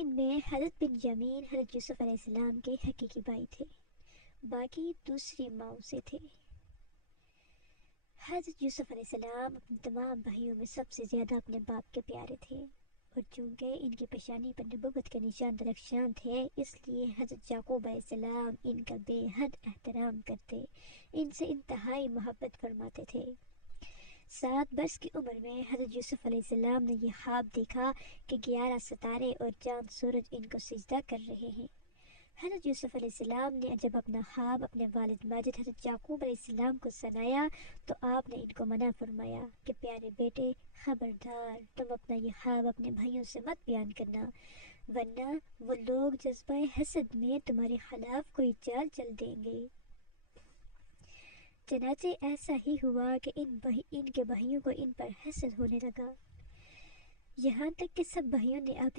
ان میں حضرت بنیامین حضرت یوسف علیہ السلام کے حقیقی بھائی تھے، باقی دوسری ماؤں سے تھے۔ حضرت یوسف علیہ السلام اپنے تمام بھائیوں میں سب سے زیادہ اپنے باپ کے پیارے تھے، اور چونکہ ان کی پیشانی پر نبوت کے نشان درخشاں تھے، اس لیے حضرت یعقوب علیہ السلام ان کا بے حد احترام کرتے، ان سے انتہائی محبت فرماتے تھے۔ 7 برس کی عمر میں حضرت یوسف علیہ السلام نے یہ خواب دیکھا کہ 11 ستارے اور چاند سورج ان کو سجدہ کر رہے ہیں۔ حضرت یوسف علیہ السلام نے جب اپنا خواب اپنے والد ماجد حضرت یعقوب علیہ السلام کو سنایا تو آپ نے ان کو منع فرمایا کہ پیارے بیٹے، خبردار تم اپنا یہ خواب اپنے بھائیوں سے مت بیان کرنا، ورنہ وہ لوگ جذبہ حسد میں تمہارے خلاف کوئی چال چل دیں گے۔ چنانچہ ایسا ہی ہوا کہ ان کے بھائیوں کو ان پر حسد ہونے لگا، یہاں تک کہ سب بھائیوں نے